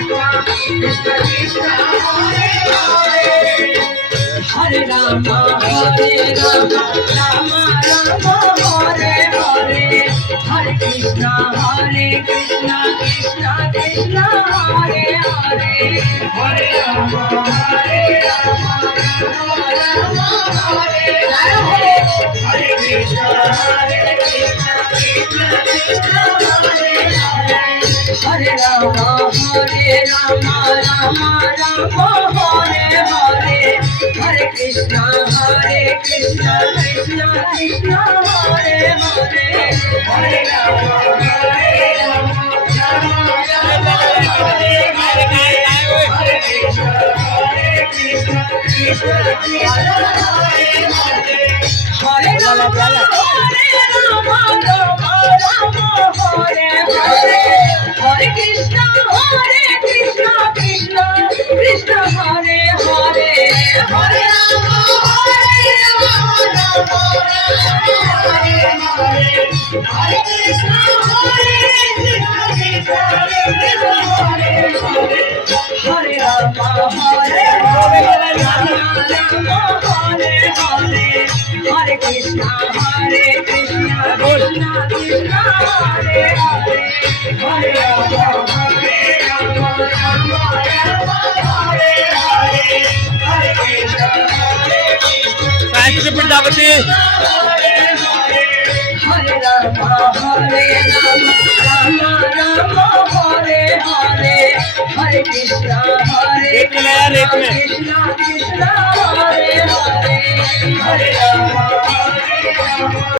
Krishna Krishna Hare Hare Hare Rama Rama Rama Hare Hare Hare Krishna Krishna Krishna Hare Hare Hare Rama Rama Rama Hare Hare Hare Krishna Krishna Krishna Hare Hare Hare Rama Rama Rama Hare Hare Hare Krishna Krishna Krishna Hare Hare Hare Rama Rama Hare Hare Hare Krishna Krishna Krishna Hare Hare Hare Rama Rama Hare Hare Hare Krishna Krishna Krishna Hare Hare Hare Rama Rama Hare Hare Hare Krishna Krishna Krishna Hare Hare Hare Rama Hare Hare Hare Krishna Krishna Krishna Hare Hare Hare Rama Rama Hare Hare Hare Krishna Prajapati Hare Rama Rama Hare Hare Hare Krishna Krishna Krishna Hare Hare Hare Rama